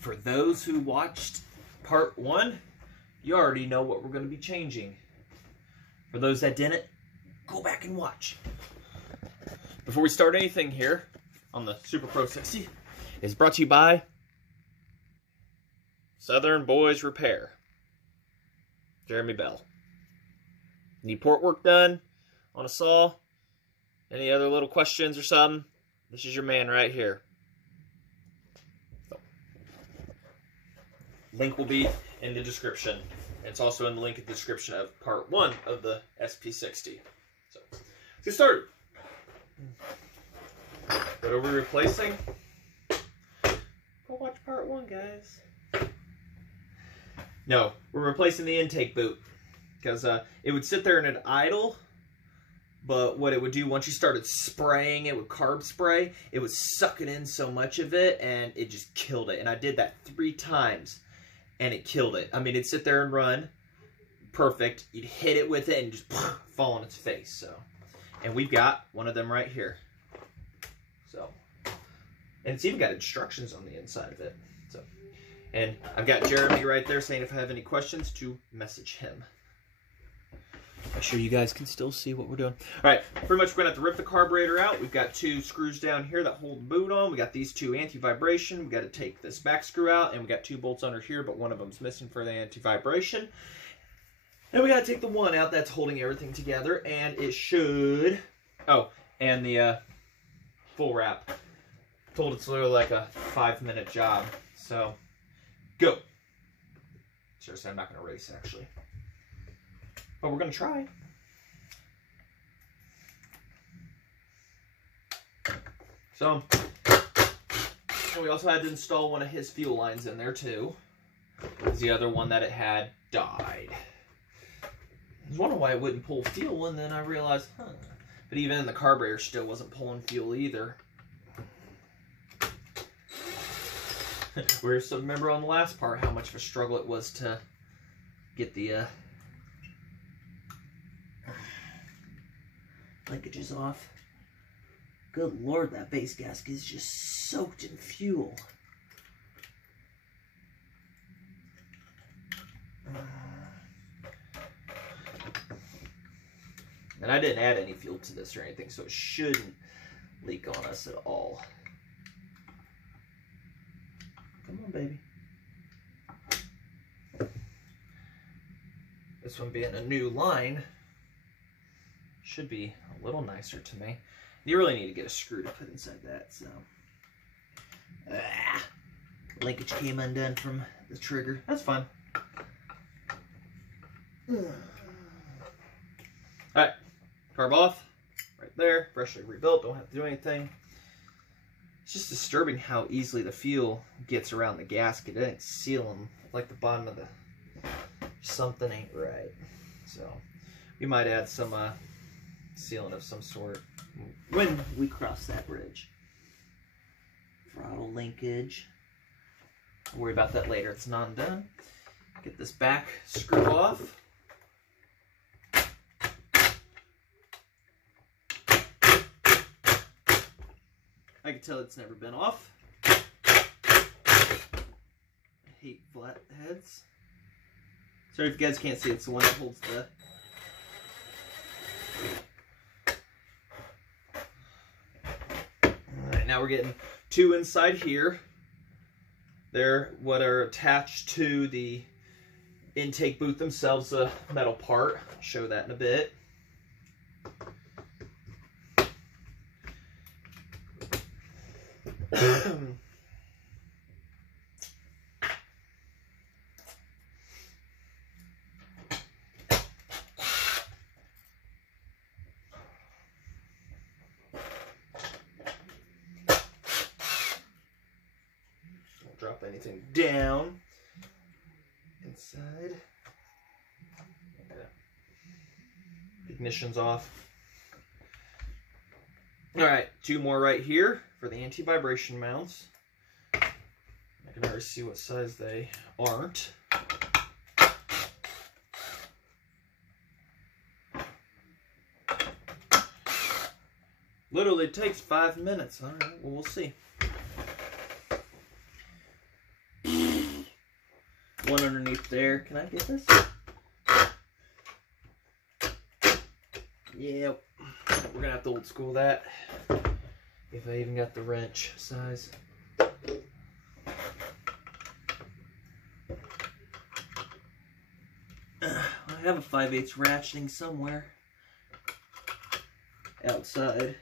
for those who watched part 1, you already know what we're going to be changing. For those that didn't, go back and watch. Before we start anything here on the Super Pro 60, it's brought to you by Southern Boys Repair. Jereme Bell. Need port work done on a saw? Any other little questions or something? This is your man right here. So, link will be in the description. It's also in the link in the description of part 1 of the sp60. So, let's get started. What are we replacing? Go watch part 1, guys. No, we're replacing the intake boot. Because it would sit there and it'd idle. But what it would do, once you started spraying it with carb spray, it was sucking in so much of it, and it just killed it. And I did that 3 times, and it killed it. I mean, it'd sit there and run. Perfect. You'd hit it with it and just fall on its face. So, and we've got one of them right here. So, and it's even got instructions on the inside of it. So, and I've got Jeremy right there saying if I have any questions to message him. Make sure you guys can still see what we're doing. All right, pretty much we're going to have to rip the carburetor out. We've got 2 screws down here that hold the boot on. We got these 2 anti-vibration. We got to take this back screw out, and we got 2 bolts under here, but one of them's missing for the anti-vibration. And we got to take the one out that's holding everything together, and it should... Oh, and the full wrap. Told it's literally like a 5-minute job. So, go. Seriously, I'm not going to race, actually. But we're going to try. So, and we also had to install one of his fuel lines in there too. Because the other one that it had died. I was wondering why it wouldn't pull fuel, and then I realized, But even the carburetor still wasn't pulling fuel either. We also remember on the last part how much of a struggle it was to get the linkages off. Good Lord, that base gasket is just soaked in fuel. And I didn't add any fuel to this or anything, so it shouldn't leak on us at all. Come on, baby. This one being a new line should be a little nicer to me. You really need to get a screw to put inside that, so. Linkage came undone from the trigger. That's fine. Alright, carb off. Right there. Freshly rebuilt. Don't have to do anything. It's just disturbing how easily the fuel gets around the gasket. It ain't sealing like the bottom of the... Something ain't right. So, we might add some sealant of some sort when we cross that bridge. Throttle linkage. We'll worry about that later. It's not done. Get this back screw off. I can tell it's never been off. I hate flat heads. Sorry if you guys can't see, it's the one that holds the... Alright, now we're getting 2 inside here. They're what are attached to the intake boot themselves, the metal part. I'll show that in a bit. Drop anything down inside. Okay. Ignition's off. Alright, 2 more right here for the anti-vibration mounts. I can already see what size they aren't. Literally takes 5 minutes. Alright, well, we'll see. one underneath there. Can I get this? Yep. We're gonna have to old school that. If I even got the wrench size. I have a 5/8 ratcheting somewhere outside.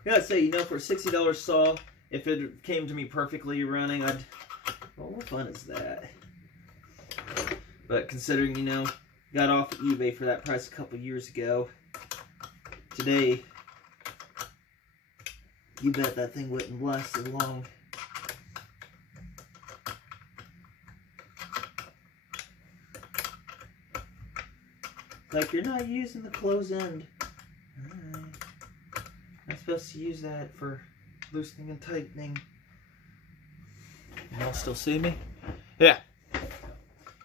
I gotta say, you know, for a $60 saw, if it came to me perfectly running, I'd... Well, what fun is that? But considering, you know, got off of eBay for that price a couple years ago, today, you bet that thing wouldn't last as long. Like, you're not using the close end. Alright. I'm supposed to use that for loosening and tightening. Y'all still see me? Yeah.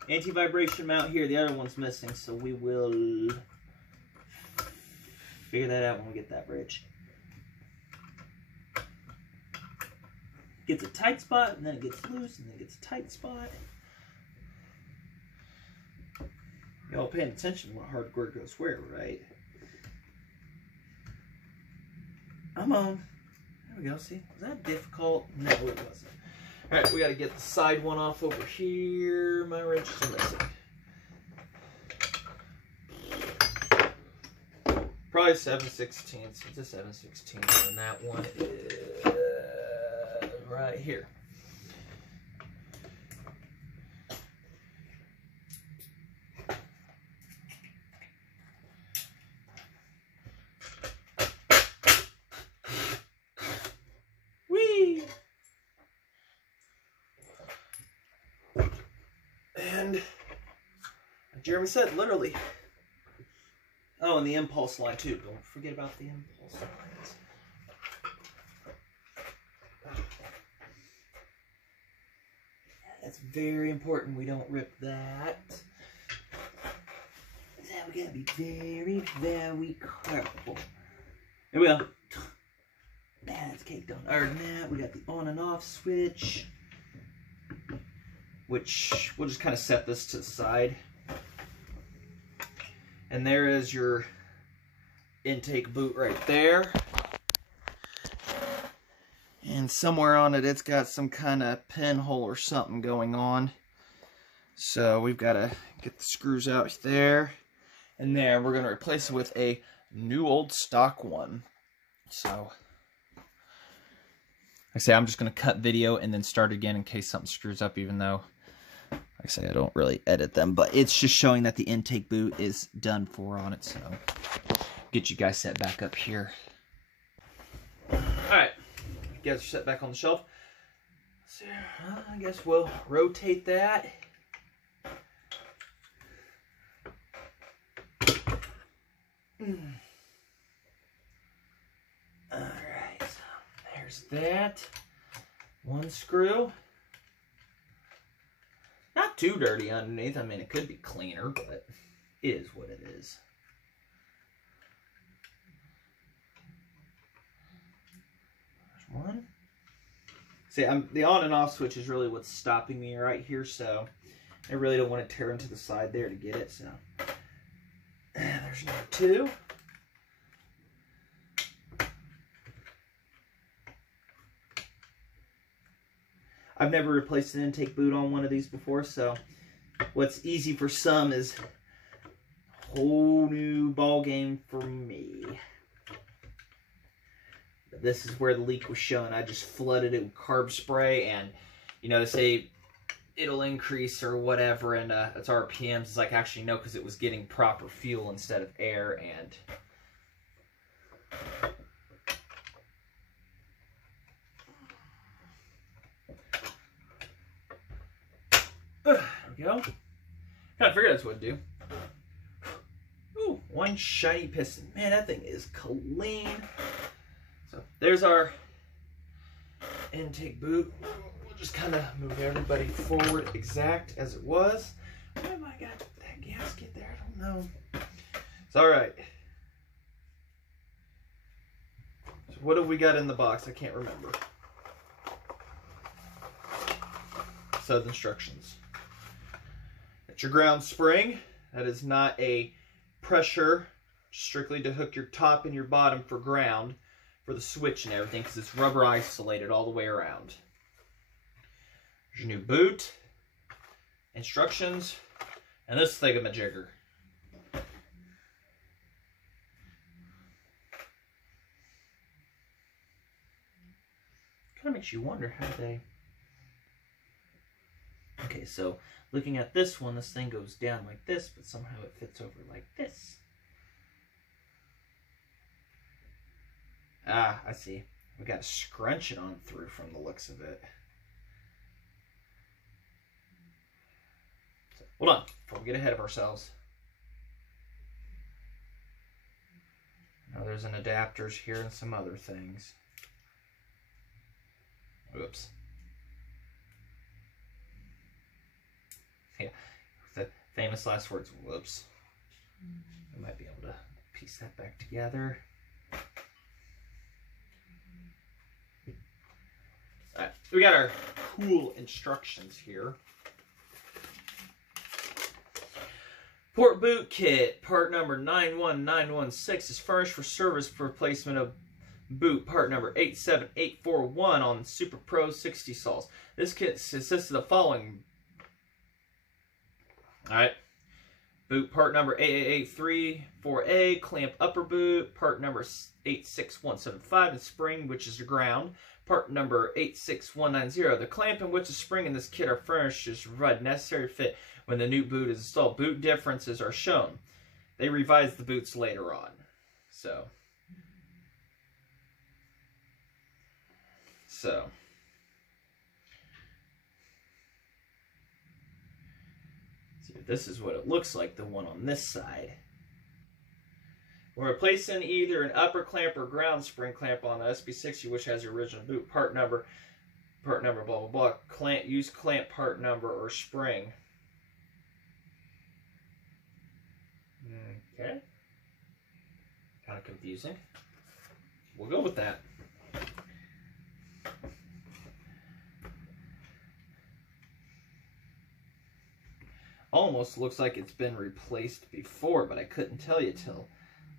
Anti-vibration mount here. The other one's missing, so we will figure that out when we get that bridge. Gets a tight spot, and then it gets loose, and then it gets a tight spot. Y'all paying attention to what hardware goes where, right? I'm on. There we go. See, was that difficult? No, it wasn't. All right, we got to get the side one off over here. My wrench is missing. Probably 7/16. It's a 7/16, and that one is right here. And like Jeremy said, literally. Oh, and the impulse line too. Don't forget about the impulse lines. That's very important. We don't rip that. So we gotta be very, very careful. There we go. Man, that's caked on. Other than that, we got the on and off switch, which we'll just kind of set this to the side. And there is your intake boot right there. And somewhere on it, it's got some kind of pinhole or something going on. So we've got to get the screws out there. And there, we're going to replace it with a new old stock one. So, like I say, I'm just going to cut video and then start again in case something screws up, even though, like I say, I don't really edit them. But it's just showing that the intake boot is done for on it. So, get you guys set back up here. Alright, you guys are set back on the shelf. So, I guess we'll rotate that. Alright, so there's that. One screw. Not too dirty underneath. I mean, it could be cleaner, but it is what it is. There's one. See, the on and off switch is really what's stopping me right here, so I really don't want to tear into the side there to get it, so. There's number two. I've never replaced an intake boot on one of these before, so what's easy for some is a whole new ball game for me. But this is where the leak was shown. I just flooded it with carb spray, and you know, say it'll increase or whatever, and it's RPMs. It's like, actually no, because it was getting proper fuel instead of air, and there we go. Kind of figured that's what it'd do. Ooh, one shiny piston. Man, that thing is clean. So there's our intake boot. We'll just kind of move everybody forward exact as it was. Why have I got that gasket there? I don't know. It's all right. So What have we got in the box? I can't remember. Says instructions. It's your ground spring. That is not a pressure, strictly to hook your top and your bottom for ground, for the switch and everything, because it's rubber isolated all the way around. There's your new boot, instructions, and this thingamajigger. Kind of makes you wonder how they... Okay, so looking at this one, this thing goes down like this, but somehow it fits over like this. Ah, I see. We got to scrunch it on through from the looks of it. So, hold on, before we get ahead of ourselves. Now there's an adapters here and some other things. Oops. Yeah, the famous last words, whoops. I might be able to piece that back together. All right, we got our cool instructions here. Port boot kit, part number 91916 is furnished for service for replacement of boot part number 87841 on Super Pro 60 saws. This kit consists of the following. Alright. Boot part number 88834A, clamp upper boot, part number 86175, and spring, which is the ground, part number 86190. The clamp and which the spring in this kit are furnished to provide necessary fit when the new boot is installed. Boot differences are shown. They revise the boots later on. So this is what it looks like, the one on this side. We're replacing either an upper clamp or ground spring clamp on the sp60, which has the original boot part number, blah blah blah. Clamp, use clamp part number or spring. Okay. Kind of confusing. We'll go with that. Almost looks like it's been replaced before, but I couldn't tell you till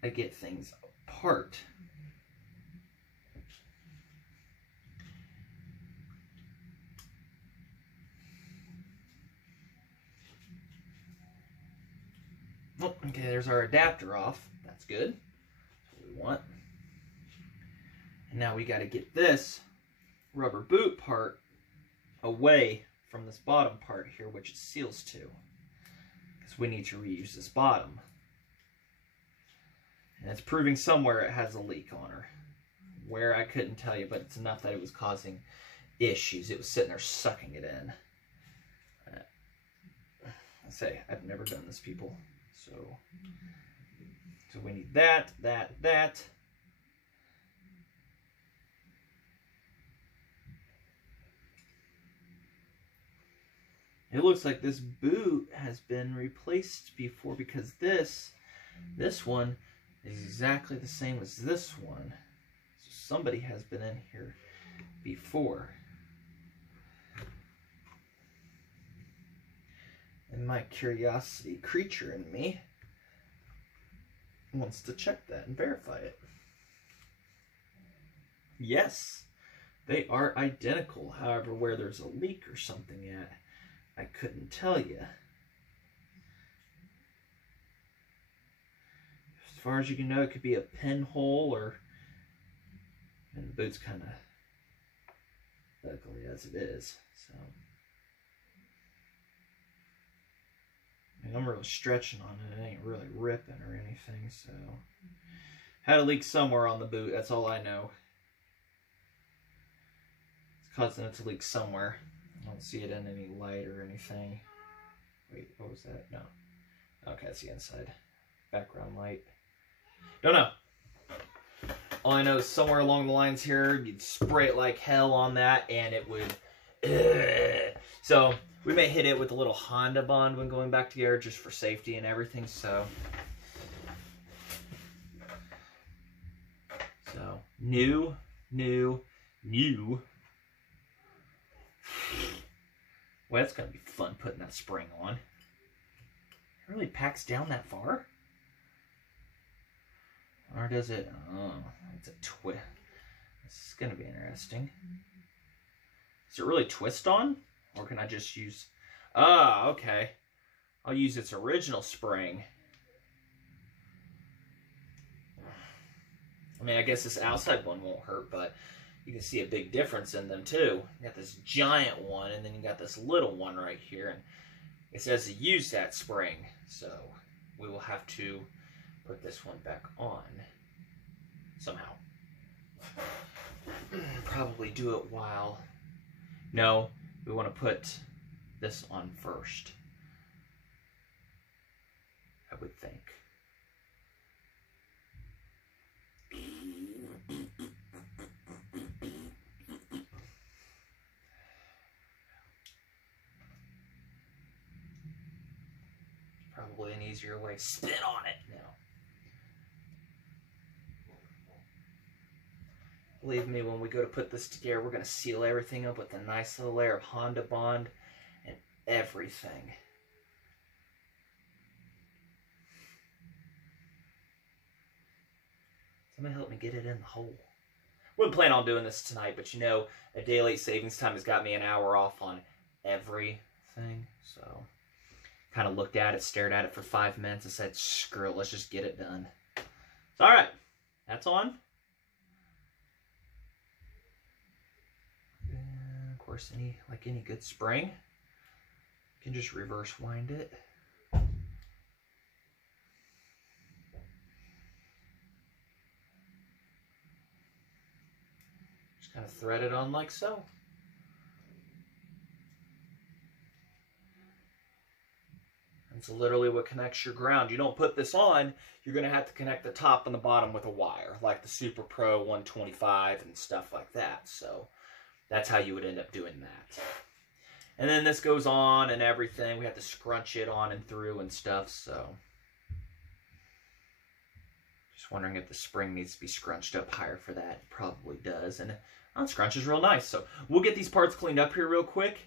I get things apart. Oh, okay, there's our adapter off. That's good. That's what we want. And now we got to get this rubber boot part away from this bottom part here, which it seals to. Because we need to reuse this bottom. And it's proving somewhere it has a leak on her. Where, I couldn't tell you, but it's enough that it was causing issues. It was sitting there sucking it in. I say, I've never done this, people. So we need that. It looks like this boot has been replaced before, because this one is exactly the same as this one. So somebody has been in here before. And my curiosity creature in me wants to check that and verify it. Yes, they are identical. However, where there's a leak or something at, I couldn't tell you. As far as you can know, it could be a pinhole, or... And the boot's kind of ugly as it is, so... I mean, I'm really stretching on it. It ain't really ripping or anything, so... Had a leak somewhere on the boot, that's all I know. It's causing it to leak somewhere. I don't see it in any light or anything. Wait, what was that? No. Okay, that's the inside. Background light. Don't know. All I know is somewhere along the lines here, you'd spray it like hell on that, and it would... So, we may hit it with a little Honda bond when going back together, just for safety and everything, so... New. Well, that's going to be fun putting that spring on. It really packs down that far? Or does it? Oh, it's a twist. This is going to be interesting. Does it really twist on? Or can I just use... Ah, okay. I'll use its original spring. I mean, I guess this outside one won't hurt, but you can see a big difference in them too. You got this giant one, and then you got this little one right here, and it says to use that spring. So we will have to put this one back on somehow. Probably do it while... No, we want to put this on first, I would think. Probably an easier way. Spin on it now. Believe me, when we go to put this together, we're going to seal everything up with a nice little layer of Honda Bond and everything. Somebody help me get it in the hole. Wouldn't plan on doing this tonight, but you know, a daylight savings time has got me an hour off on everything. So, kind of looked at it, stared at it for 5 minutes, and said, screw it, let's just get it done. So, alright, that's on. And of course, like any good spring, you can just reverse wind it. Kind of thread it on like so. It's literally what connects your ground. You don't put this on, you're going to have to connect the top and the bottom with a wire, like the Super Pro 125 and stuff like that. So that's how you would end up doing that. And then this goes on and everything. We have to scrunch it on and through and stuff, so... Just wondering if the spring needs to be scrunched up higher for that. It probably does. And it scrunches real nice. So we'll get these parts cleaned up here real quick.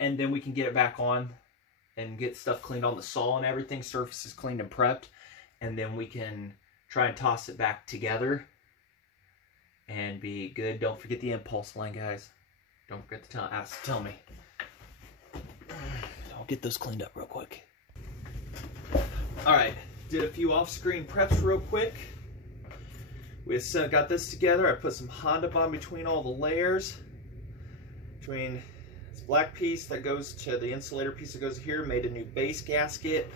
And then we can get it back on and get stuff cleaned on the saw and everything. Surfaces cleaned and prepped. And then we can try and toss it back together and be good. Don't forget the impulse line, guys. Don't forget to tell me. I'll get those cleaned up real quick. Alright. Did a few off-screen preps real quick. We got this together. I put some Honda Bond between all the layers. Between this black piece that goes to the insulator piece that goes here. Made a new base gasket.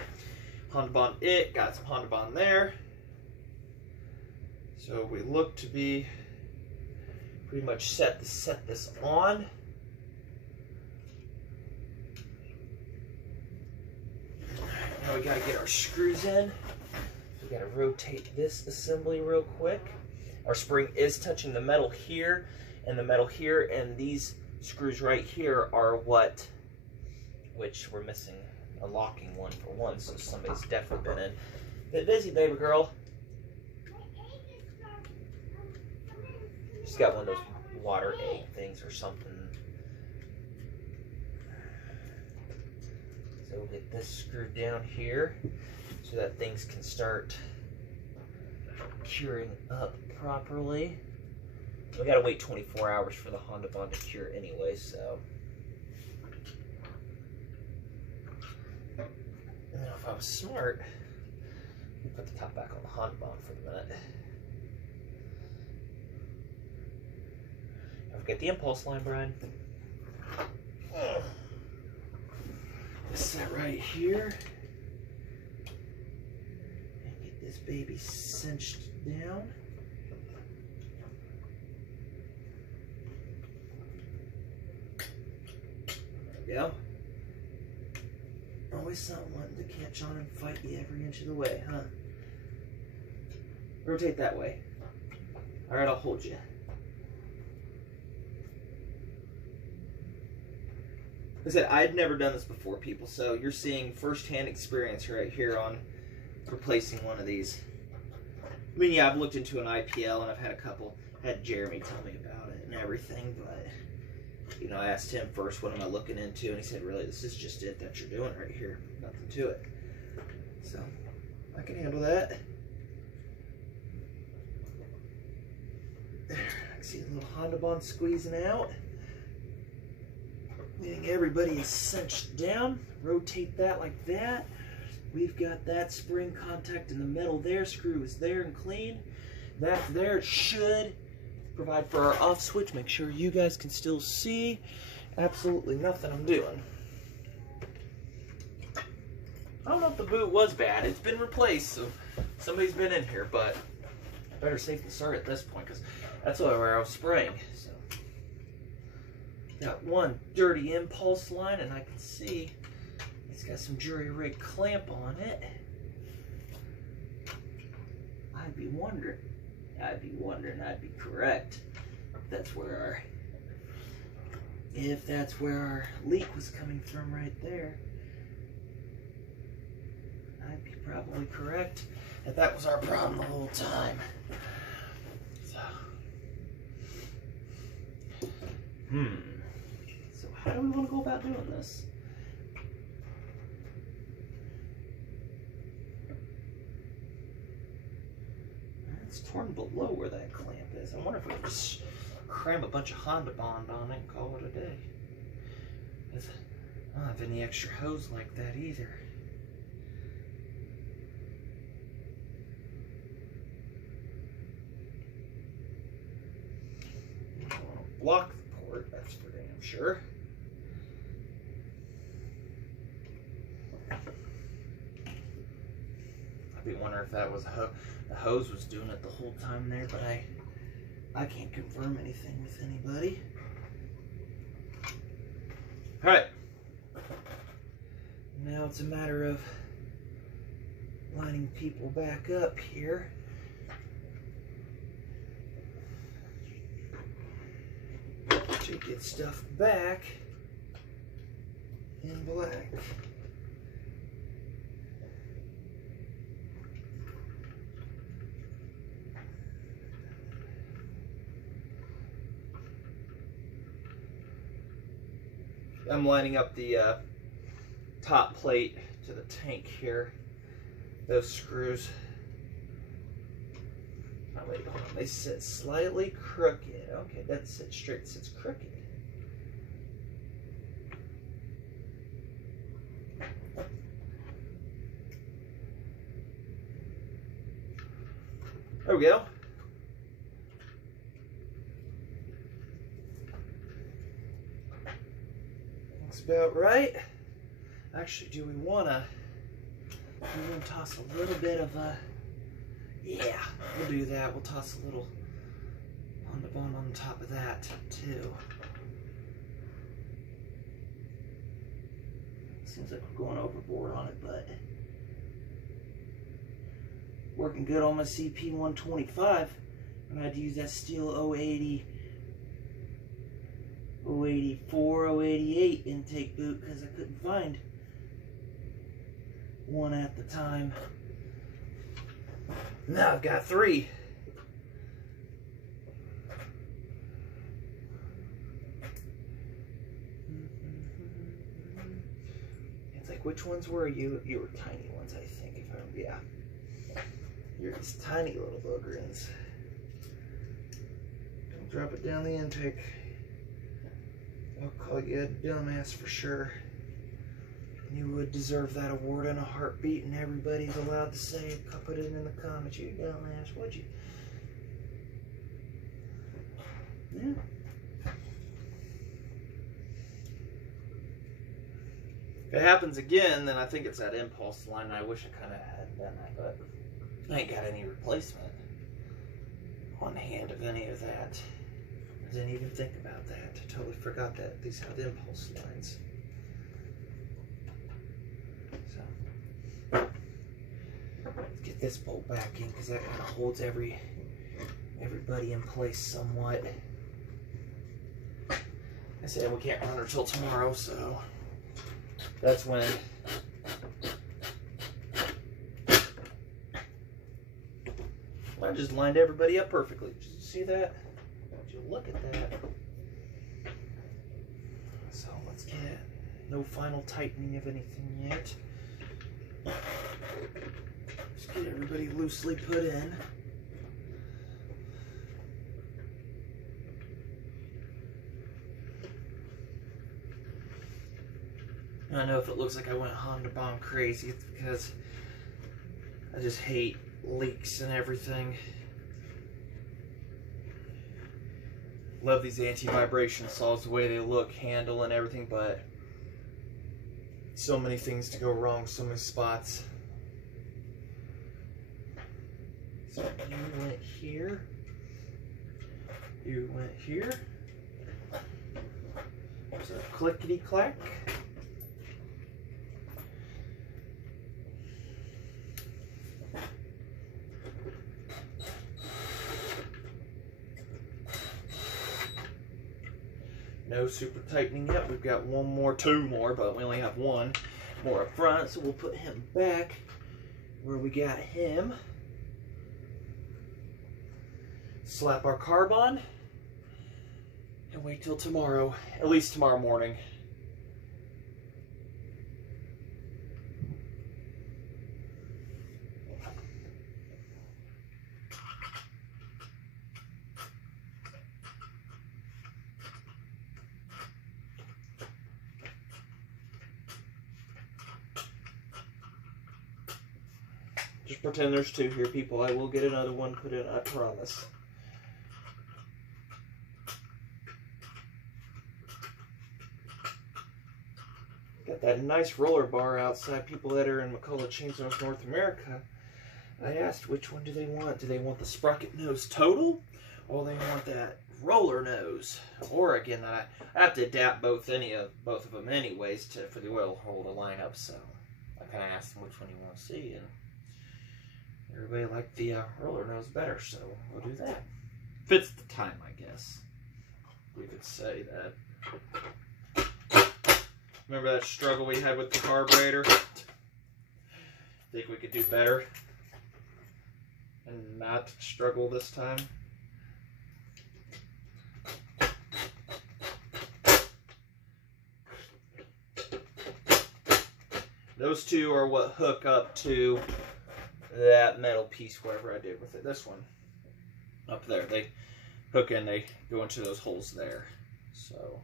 Honda Bond it. Got some Honda Bond there. So we look to be pretty much set to set this on. Now we gotta get our screws in. We gotta rotate this assembly real quick. Our spring is touching the metal here and the metal here, and these screws right here are which we're missing a locking one for one, so somebody's definitely been in. Bit busy, baby girl. She's got one of those water egg things or something. So we'll get this screwed down here so that things can start curing up properly. We gotta wait 24 hours for the Honda Bond to cure anyway, so. And then if I was smart, I'd put the top back on the Honda Bond for the minute. Don't forget the impulse line, Brian. Set right here. And get this baby cinched down. There we go. Always something wanting to catch on and fight you every inch of the way, huh? Rotate that way. Alright, I'll hold you. I said, I'd never done this before, people, so you're seeing first-hand experience right here on replacing one of these. I mean, yeah, I've looked into an IPL and I've had a couple. had Jereme tell me about it and everything, but you know, I asked him first, what am I looking into? And he said, really, this is just it that you're doing right here. Nothing to it. So, I can handle that. I see a little Honda bond squeezing out. Getting everybody is cinched down. Rotate that like that. We've got that spring contact in the middle there. Screw is there and clean. That's there. It should provide for our off switch. Make sure you guys can still see. Absolutely nothing I'm doing. I don't know if the boot was bad. It's been replaced, so somebody's been in here, but better safe than sorry at this point, because that's where I was spraying. So, got one dirty impulse line, and I can see it's got some jury rig clamp on it. I'd be wondering, I'd be correct if that's where our leak was coming from right there. I'd be probably correct that that was our problem the whole time. So, so how do we want to go about doing this? It's torn below where that clamp is. I wonder if we could just cram a bunch of Honda bond on it and call it a day. I don't have any extra hose like that either. I don't want to block the port, that's for damn sure. I'd be wondering if that was the hose was doing it the whole time there, but I can't confirm anything with anybody. All right. Now it's a matter of lining people back up here. To get stuff back in black. I'm lining up the top plate to the tank here. Those screws. Oh, wait, hold on. They sit slightly crooked. Okay, that sits straight, sits crooked. There we go. Looks about right. Actually, do we want to toss a little bit of a... Yeah, we'll do that. We'll toss a little Honda bond on top of that, too. Seems like we're going overboard on it, but... working good on my CP125. And I had to use that steel 080, 084, 088 intake boot because I couldn't find one at the time. Now I've got 3. It's like, which ones were you? You were tiny ones, I think. If I remember, yeah. You're these tiny little boogers. Don't drop it down the intake. I'll call you a dumbass for sure. You would deserve that award in a heartbeat, and everybody's allowed to say it. Put it in the comments, you dumbass, would you? Yeah. If it happens again, then I think it's that impulse line. I wish I kind of had done that, but I ain't got any replacement on hand of any of that. I didn't even think about that. I totally forgot that these have impulse lines. So, let's get this bolt back in because that kind of holds everybody in place somewhat. I said we can't run her till tomorrow, so that's when I just lined everybody up perfectly. Did you see that? you look at that. So let's get no final tightening of anything yet. Just get everybody loosely put in. And I know if it looks like I went Honda Bomb crazy, it's because I just hate leaks and everything. Love these anti-vibration saws, the way they look, handle and everything, but so many things to go wrong, so many spots. So you went here. You went here. There's a clickety-clack. No super tightening yet. We've got two more, but we only have one more up front, so we'll put him back where we got him. Slap our carb on and wait till tomorrow, at least tomorrow morning. Just pretend there's two here, people. I will get another one put in, I promise. Got that nice roller bar outside. People that are in McCulloch Chainsaws North America, I asked which one do they want. Do they want the sprocket nose total, or they want that roller nose? Or again, I have to adapt both of them anyways for the oil holder lineup. So I kind of asked them which one you want to see, and everybody liked the roller nose better, so we'll do that. Fits the time, I guess. We could say that. Remember that struggle we had with the carburetor? Think we could do better and not struggle this time? Those two are what hook up to that metal piece, whatever I did with it. This one up there, they hook in, they go into those holes there. So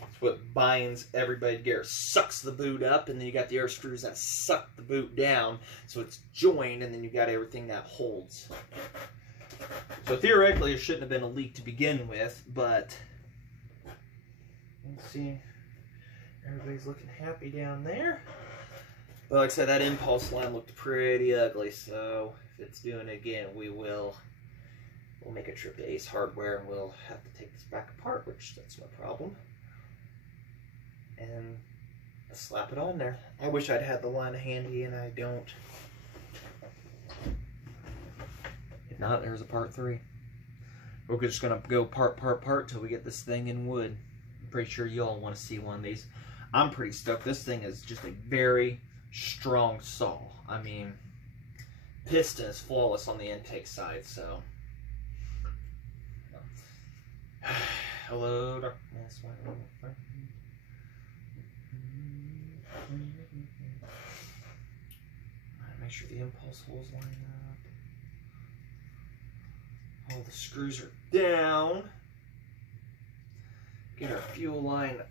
that's what binds everybody together, sucks the boot up, and then you got the air screws that suck the boot down, so it's joined, and then you got everything that holds. So theoretically, it shouldn't have been a leak to begin with, but let's see, everybody's looking happy down there. But like I said, that impulse line looked pretty ugly, so if it's doing it again, we'll make a trip to Ace Hardware, and we'll have to take this back apart, which that's no problem. And slap it on there. I wish I'd had the line handy, and I don't. If not, there's a part 3. We're just gonna go part till we get this thing in wood. I'm pretty sure you all want to see one of these. I'm pretty stoked. This thing is just a very strong saw. I mean, piston is flawless on the intake side, so. Hello, darkness. Make sure the impulse holes line up. All the screws are down. Get our fuel line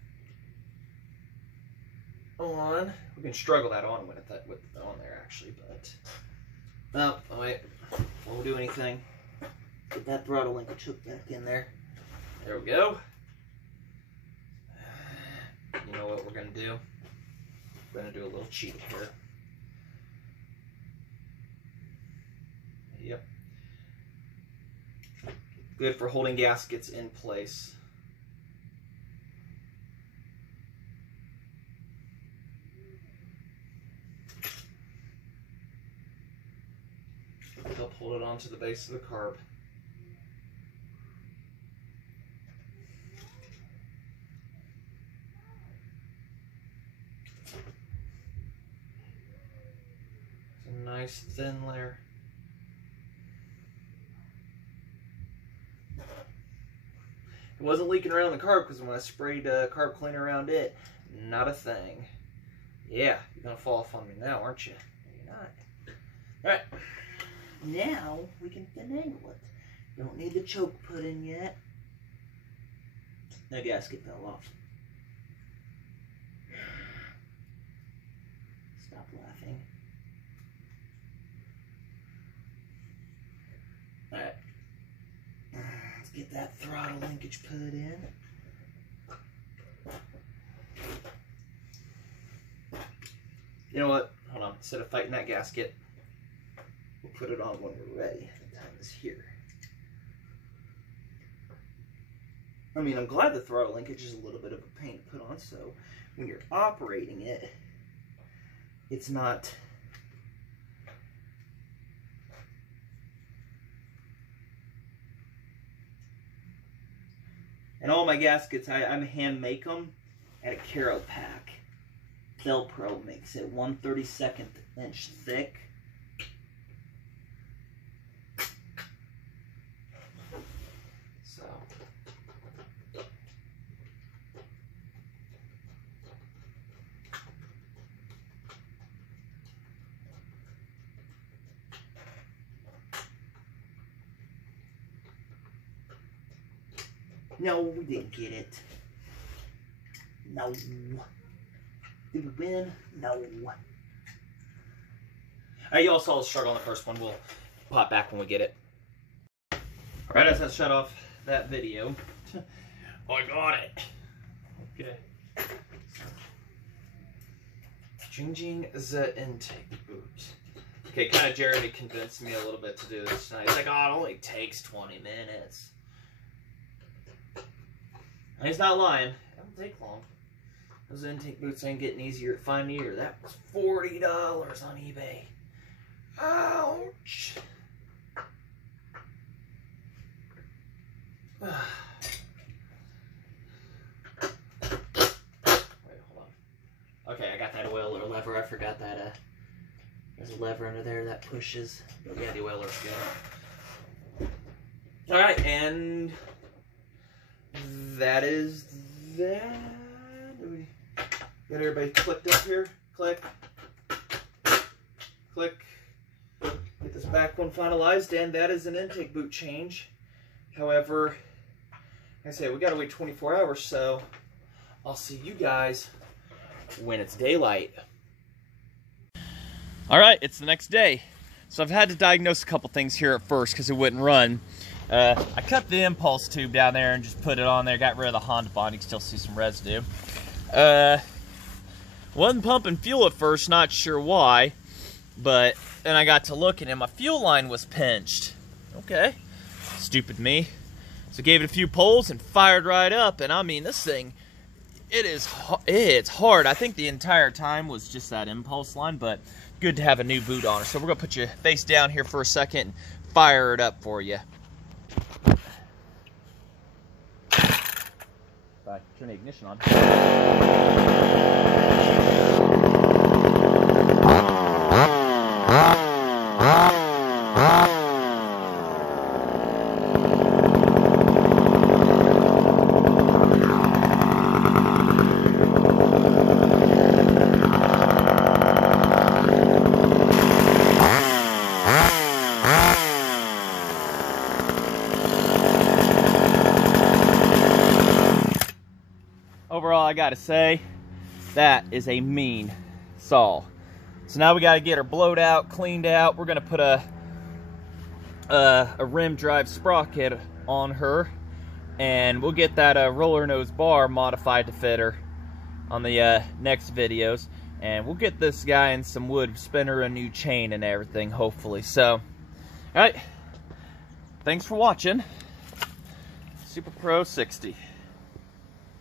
on. We can struggle that on with it on there actually, but oh wait, won't do anything. Get that throttle linkage hooked back in there. There we go. You know what we're gonna do? We're gonna do a little cheat here. Yep. Good for holding gaskets in place. Help hold it onto the base of the carb. It's a nice thin layer. It wasn't leaking around the carb because when I sprayed carb cleaner around it, not a thing. Yeah, you're going to fall off on me now, aren't you? You're not. Alright. Now we can finagle it. Don't need the choke put in yet. That gasket fell off. Stop laughing. Alright. Let's get that throttle linkage put in. You know what? Hold on. Instead of fighting that gasket, we'll put it on when we're ready. The time is here. I mean, I'm glad the throttle linkage is a little bit of a pain to put on, so when you're operating it, it's not... And all my gaskets, I hand make them at a Caro pack. Velcro makes it 1/32 inch thick. So no, we didn't get it. No. Did we win? No. Alright, you all saw the struggle on the first one. We'll pop back when we get it. Alright, as I shut off that video. Oh, I got it. Okay. Changing the intake boot. Okay, kind of Jeremy convinced me a little bit to do this tonight. He's like, oh, it only takes 20 minutes. And he's not lying. It don't take long. Those intake boots ain't getting easier to find either. That was $40 on eBay. Ouch. Wait, hold on. Okay, I got that oiler lever. I forgot that there's a lever under there that pushes. But yeah, the oiler's good. Alright, and that is that. Got everybody clicked up here. Click. Click. Get this back one finalized, and that is an intake boot change. However, like I say, we gotta wait 24 hours, so I'll see you guys when it's daylight. Alright, it's the next day. So I've had to diagnose a couple things here at first because it wouldn't run. I cut the impulse tube down there and just put it on there. Got rid of the Honda bond. You can still see some residue. Wasn't pumping fuel at first, not sure why. But then I got to looking and my fuel line was pinched. Okay. Stupid me. So gave it a few pulls and fired right up. And I mean, this thing, it's hard. I think the entire time was just that impulse line, but good to have a new boot on her. So we're going to put you face down here for a second and fire it up for you. Turn the ignition on. Overall, I gotta say, that is a mean saw. So now we gotta get her blowed out, cleaned out. We're gonna put a rim drive sprocket on her, and we'll get that roller nose bar modified to fit her on the next videos. And we'll get this guy in some wood, spin her a new chain and everything, hopefully. So, alright, thanks for watching. Super Pro 60.